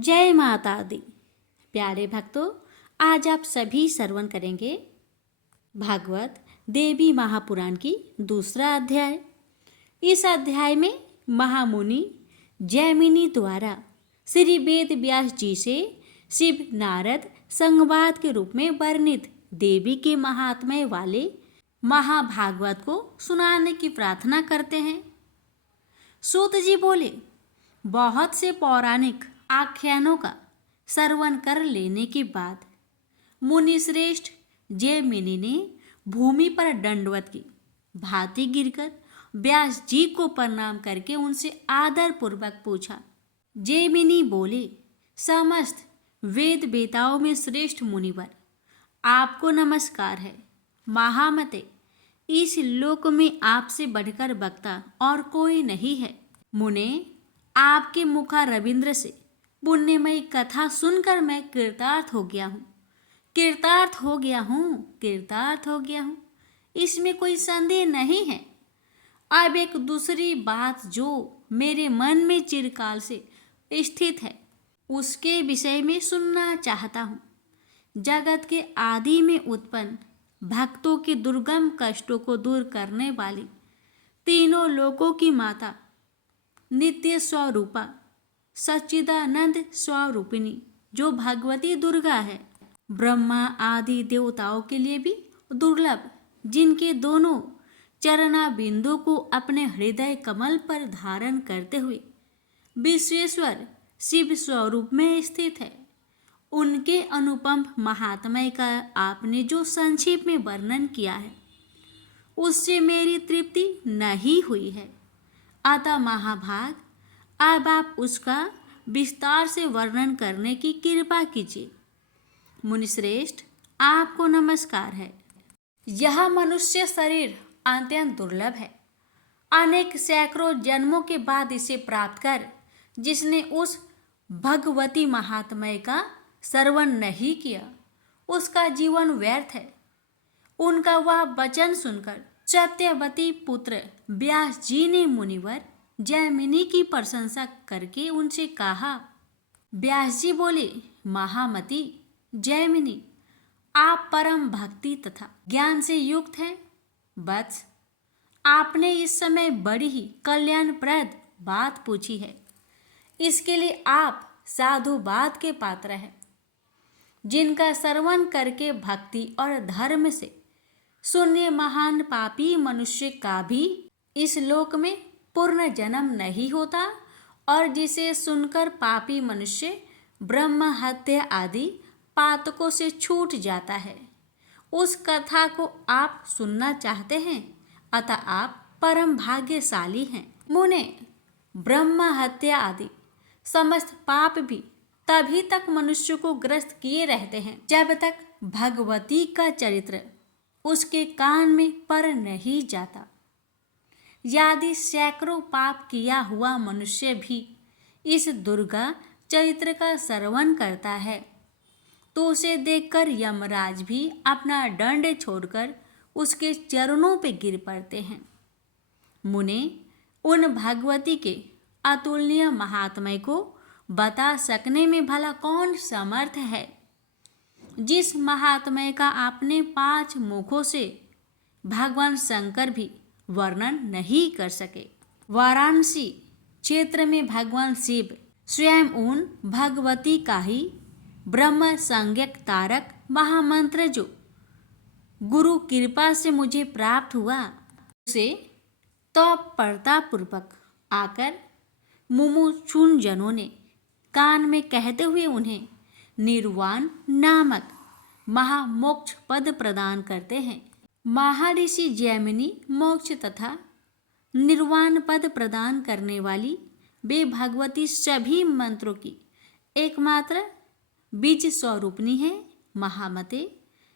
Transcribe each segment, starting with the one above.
जय माता दी। प्यारे भक्तों, आज आप सभी श्रवण करेंगे भागवत देवी महापुराण की दूसरा अध्याय। इस अध्याय में महामुनि जैमिनी द्वारा श्री वेद व्यास जी से शिव नारद संवाद के रूप में वर्णित देवी के महात्म्य वाले महाभागवत को सुनाने की प्रार्थना करते हैं। सूत जी बोले, बहुत से पौराणिक आख्यानों का श्रवण कर लेने के बाद मुनिश्रेष्ठ जैमिनी ने भूमि पर दंडवत की भांति गिरकर व्यास जी को प्रणाम करके उनसे आदर पूर्वक पूछा। जैमिनी बोले, समस्त वेद वेताओं में श्रेष्ठ मुनिवर, आपको नमस्कार है। महामते, इस लोक में आपसे बढ़कर वक्ता और कोई नहीं है। मुने, आपके मुखा रविंद्र से पुण्यमयी कथा सुनकर मैं कृतार्थ हो गया हूँ, कृतार्थ हो गया हूँ, कृतार्थ हो गया हूँ। इसमें कोई संदेह नहीं है। अब एक दूसरी बात जो मेरे मन में चिरकाल से स्थित है, उसके विषय में सुनना चाहता हूँ। जगत के आदि में उत्पन्न भक्तों के दुर्गम कष्टों को दूर करने वाली तीनों लोकों की माता नित्य स्वरूपा सच्चिदानंद स्वरूपिणी जो भगवती दुर्गा है, ब्रह्मा आदि देवताओं के लिए भी दुर्लभ, जिनके दोनों चरणा बिंदु को अपने हृदय कमल पर धारण करते हुए विश्वेश्वर शिव स्वरूप में स्थित है, उनके अनुपम महात्म्य का आपने जो संक्षेप में वर्णन किया है, उससे मेरी तृप्ति नहीं हुई है। अतः महाभाग, अब आप उसका विस्तार से वर्णन करने की कृपा कीजिए। मुनिश्रेष्ठ, आपको नमस्कार है। यह मनुष्य शरीर अत्यंत दुर्लभ है। अनेक सैकड़ों जन्मों के बाद इसे प्राप्त कर जिसने उस भगवती महात्म्य का श्रवण नहीं किया, उसका जीवन व्यर्थ है। उनका वह वचन सुनकर सत्यवती पुत्र व्यास जी ने मुनिवर जैमिनी की प्रशंसा करके उनसे कहा। व्यास जी बोले, महामती जैमिनी, आप परम भक्ति तथा ज्ञान से युक्त हैं। वत्स, आपने इस समय बड़ी ही कल्याणप्रद बात पूछी है। इसके लिए आप साधुवाद के पात्र हैं, जिनका श्रवण करके भक्ति और धर्म से शून्य महान पापी मनुष्य का भी इस लोक में पूर्ण जन्म नहीं होता, और जिसे सुनकर पापी मनुष्य ब्रह्म हत्या आदि पातकों से छूट जाता है, उस कथा को आप सुनना चाहते हैं। अतः आप परम भाग्यशाली हैं। मुने, ब्रह्म हत्या आदि समस्त पाप भी तभी तक मनुष्य को ग्रस्त किए रहते हैं जब तक भगवती का चरित्र उसके कान में पर नहीं जाता। यदि सैकड़ों पाप किया हुआ मनुष्य भी इस दुर्गा चरित्र का श्रवण करता है, तो उसे देखकर यमराज भी अपना दंड छोड़कर उसके चरणों पे गिर पड़ते हैं। मुने, उन भगवती के अतुलनीय महात्म्य को बता सकने में भला कौन समर्थ है, जिस महात्म्य का आपने 5 मुखों से भगवान शंकर भी वर्णन नहीं कर सके। वाराणसी क्षेत्र में भगवान शिव स्वयं उन भगवती का ही ब्रह्म संज्ञक तारक महामंत्र जो गुरु कृपा से मुझे प्राप्त हुआ, उसे तो प्रतापूर्वक आकर मुमुक्षुन जनों ने कान में कहते हुए उन्हें निर्वाण नामक महामोक्ष पद प्रदान करते हैं। महर्षि जैमिनी मोक्ष तथा निर्वाण पद प्रदान करने वाली वे भगवती सभी मंत्रों की एकमात्र बीज स्वरूपनी है। महामते,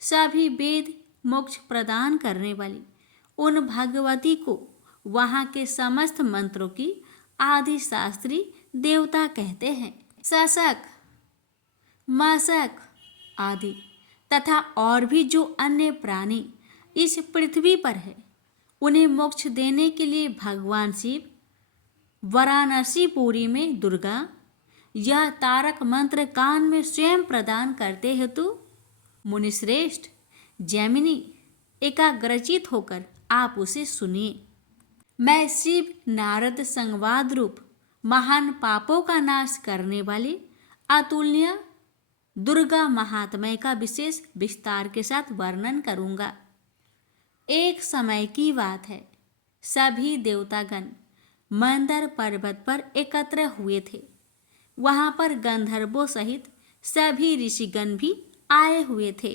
सभी वेद मोक्ष प्रदान करने वाली उन भगवती को वहाँ के समस्त मंत्रों की आदि शास्त्री देवता कहते हैं। सशक, मशक आदि तथा और भी जो अन्य प्राणी इस पृथ्वी पर है, उन्हें मोक्ष देने के लिए भगवान शिव वाराणसीपुरी में दुर्गा यह तारक मंत्र कान में स्वयं प्रदान करते हेतु मुनिश्रेष्ठ जैमिनी एकाग्रचित होकर आप उसे सुनिए। मैं शिव नारद संवाद रूप महान पापों का नाश करने वाले अतुलनीय दुर्गा महात्म्य का विशेष विस्तार के साथ वर्णन करूंगा। एक समय की बात है, सभी देवतागण मंदर पर्वत पर एकत्र हुए थे। वहां पर गंधर्वों सहित सभी ऋषिगण भी आए हुए थे।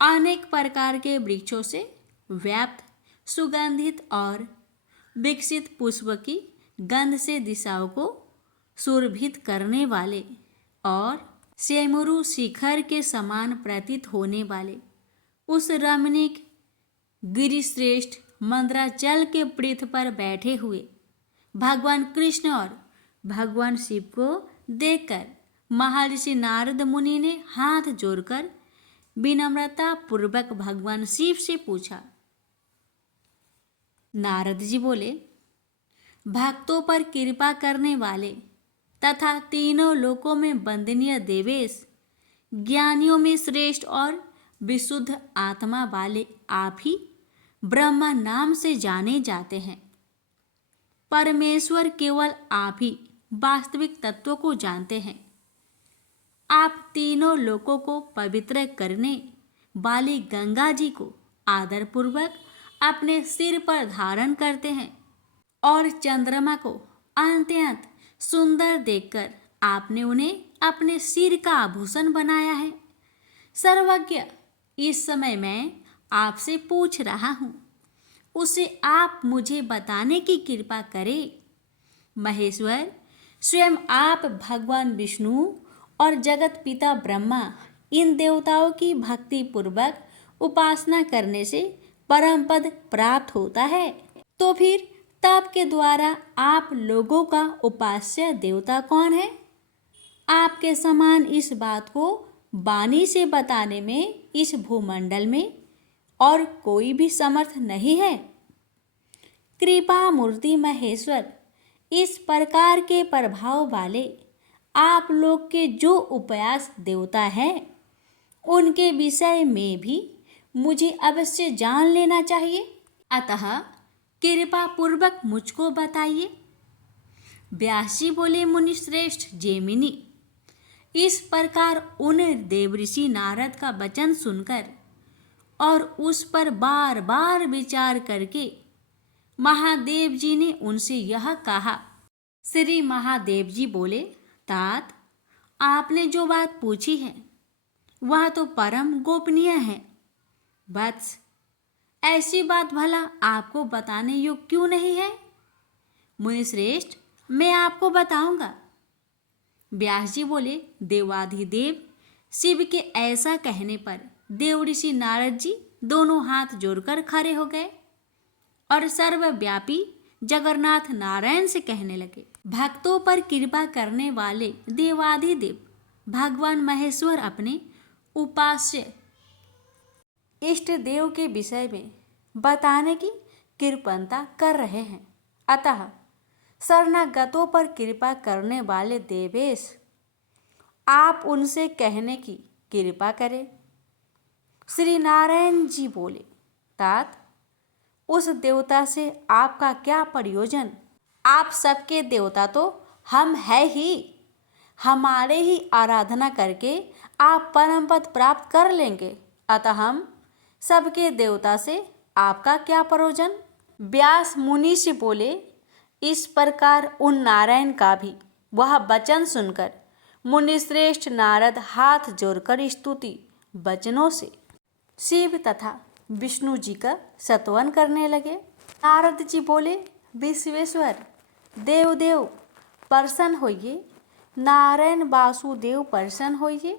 अनेक प्रकार के वृक्षों से व्याप्त सुगंधित और विकसित पुष्प की गंध से दिशाओं को सुरभित करने वाले और सेमुरु शिखर के समान प्रतीत होने वाले उस रमणीक गिरिश्रेष्ठ मंद्राचल के पृथ पर बैठे हुए भगवान कृष्ण और भगवान शिव को देखकर महर्षि नारद मुनि ने हाथ जोड़कर विनम्रता पूर्वक भगवान शिव से पूछा। नारद जी बोले, भक्तों पर कृपा करने वाले तथा तीनों लोकों में वंदनीय देवेश, ज्ञानियों में श्रेष्ठ और विशुद्ध आत्मा वाले आप ही ब्रह्मा नाम से जाने जाते हैं। परमेश्वर केवल आप ही वास्तविक तत्व को जानते हैं। आप तीनों लोकों को पवित्र करने वाली गंगा जी को आदरपूर्वक अपने सिर पर धारण करते हैं और चंद्रमा को अत्यंत सुंदर देखकर आपने उन्हें अपने सिर का आभूषण बनाया है। सर्वज्ञ, इस समय मैं आपसे पूछ रहा हूँ, उसे आप मुझे बताने की कृपा करें। महेश्वर, स्वयं आप भगवान विष्णु और जगत पिता ब्रह्मा इन देवताओं की भक्ति पूर्वक उपासना करने से परम पद प्राप्त होता है, तो फिर तप के द्वारा आप लोगों का उपास्य देवता कौन है? आपके समान इस बात को वाणी से बताने में इस भूमंडल में और कोई भी समर्थ नहीं है। कृपा मूर्ति महेश्वर, इस प्रकार के प्रभाव वाले आप लोग के जो उपास देवता हैं, उनके विषय में भी मुझे अवश्य जान लेना चाहिए। अतः कृपा पूर्वक मुझको बताइए। व्यास जी बोले, मुनिश्रेष्ठ जैमिनी, इस प्रकार उन देवऋषि नारद का वचन सुनकर और उस पर बार बार विचार करके महादेव जी ने उनसे यह कहा। श्री महादेव जी बोले, तात, आपने जो बात पूछी है वह तो परम गोपनीय है। वत्स, ऐसी बात भला आपको बताने योग्य क्यों नहीं है? मुनिश्रेष्ठ, मैं आपको बताऊंगा। व्यास जी बोले, देवाधिदेव शिव के ऐसा कहने पर देव ऋषि नारद जी दोनों हाथ जोड़कर खड़े हो गए और सर्वव्यापी जगन्नाथ नारायण से कहने लगे, भक्तों पर कृपा करने वाले देवाधिदेव भगवान महेश्वर अपने उपास्य इष्ट देव के विषय में बताने की कृपणता कर रहे हैं। अतः शरणागतों पर कृपा करने वाले देवेश, आप उनसे कहने की कृपा करें। श्री नारायण जी बोले, तात, उस देवता से आपका क्या प्रयोजन? आप सबके देवता तो हम है ही। हमारे ही आराधना करके आप परम पद प्राप्त कर लेंगे। अतः हम सबके देवता से आपका क्या प्रयोजन? व्यास मुनि से बोले, इस प्रकार उन नारायण का भी वह वचन सुनकर मुनिश्रेष्ठ नारद हाथ जोड़कर स्तुति वचनों से शिव तथा विष्णु जी का स्तवन करने लगे। नारद जी बोले, विश्वेश्वर देव देव प्रसन्न होइए, नारायण वासुदेव प्रसन्न होइए।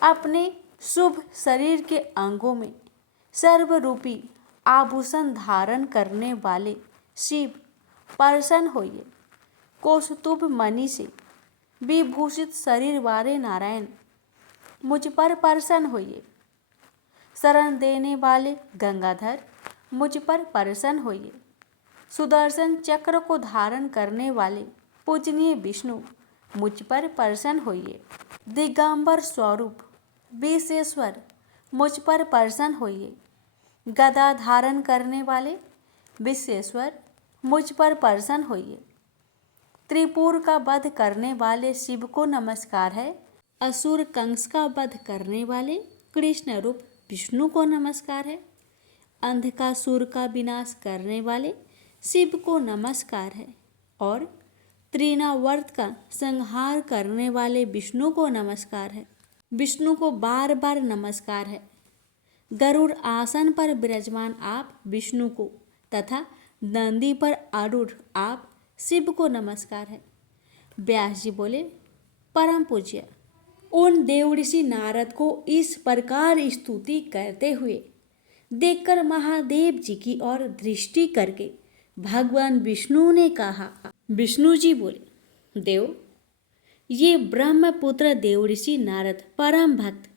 अपने शुभ शरीर के अंगों में सर्वरूपी आभूषण धारण करने वाले शिव प्रसन्न होइए। कौस्तुभ मणि से विभूषित शरीर वाले नारायण मुझ पर प्रसन्न होइए। शरण देने वाले गंगाधर मुझ पर प्रसन्न होइए। सुदर्शन चक्र को धारण करने वाले पूजनीय विष्णु मुझ पर प्रसन्न होइए। दिगंबर स्वरूप विश्वेश्वर मुझ पर प्रसन्न होइए। गदा धारण करने वाले विश्वेश्वर मुझ पर प्रसन्न होइए। त्रिपुर का वध करने वाले शिव को नमस्कार है। असुर कंस का वध करने वाले कृष्ण रूप विष्णु को नमस्कार है। अंधकासुर का विनाश करने वाले शिव को नमस्कार है। और त्रिनावर्त का संहार करने वाले विष्णु को नमस्कार है। विष्णु को बार बार नमस्कार है। गरुड़ आसन पर विराजमान आप विष्णु को तथा नंदी पर आरूढ़ आप शिव को नमस्कार है। व्यास जी बोले, परम पूज्य, उन देव ऋषि नारद को इस प्रकार स्तुति करते हुए देखकर महादेव जी की ओर दृष्टि करके भगवान विष्णु ने कहा। विष्णु जी बोले, देव, ये ब्रह्मपुत्र देव ऋषि नारद परम भक्त,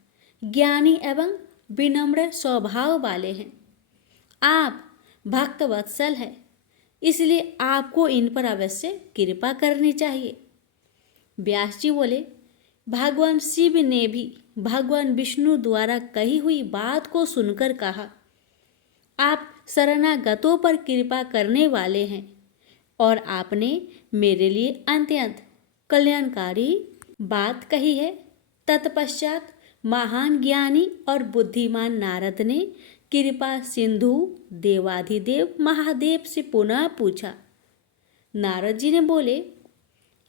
ज्ञानी एवं विनम्र स्वभाव वाले हैं। आप भक्त वत्सल हैं, इसलिए आपको इन पर अवश्य कृपा करनी चाहिए। व्यास जी बोले, भगवान शिव ने भी भगवान विष्णु द्वारा कही हुई बात को सुनकर कहा, आप शरणागतों पर कृपा करने वाले हैं और आपने मेरे लिए अत्यंत कल्याणकारी बात कही है। तत्पश्चात महान ज्ञानी और बुद्धिमान नारद ने कृपा सिंधु देवाधिदेव महादेव से पुनः पूछा। नारद जी ने बोले,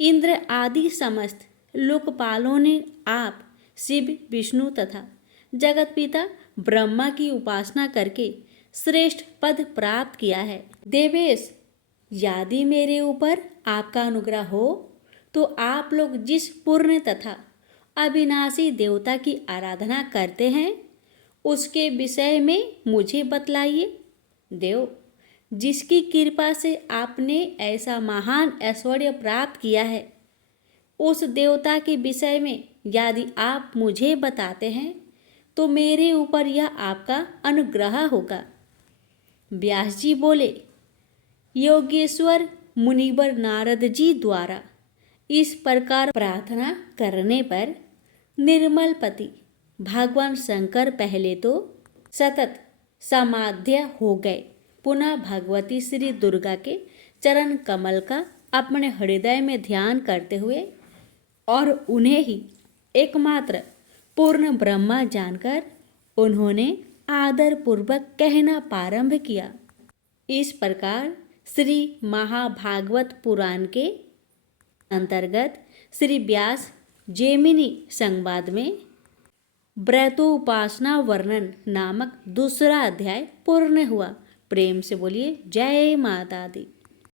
इंद्र आदि समस्त लोकपालों ने आप शिव विष्णु तथा जगत पिता ब्रह्मा की उपासना करके श्रेष्ठ पद प्राप्त किया है। देवेश, यदि मेरे ऊपर आपका अनुग्रह हो तो आप लोग जिस पूर्ण तथा अविनाशी देवता की आराधना करते हैं उसके विषय में मुझे बतलाइए। देव, जिसकी कृपा से आपने ऐसा महान ऐश्वर्य प्राप्त किया है, उस देवता के विषय में यदि आप मुझे बताते हैं तो मेरे ऊपर यह आपका अनुग्रह होगा। व्यास जी बोले, योगेश्वर मुनिवर नारद जी द्वारा इस प्रकार प्रार्थना करने पर निर्मलपति भगवान शंकर पहले तो सतत समाध्य हो गए। पुनः भगवती श्री दुर्गा के चरण कमल का अपने हृदय में ध्यान करते हुए और उन्हें ही एकमात्र पूर्ण ब्रह्मा जानकर उन्होंने आदर पूर्वक कहना प्रारंभ किया। इस प्रकार श्री महाभागवत पुराण के अंतर्गत श्री व्यास जैमिनी संवाद में व्रतोपासना वर्णन नामक दूसरा अध्याय पूर्ण हुआ। प्रेम से बोलिए जय माता दी।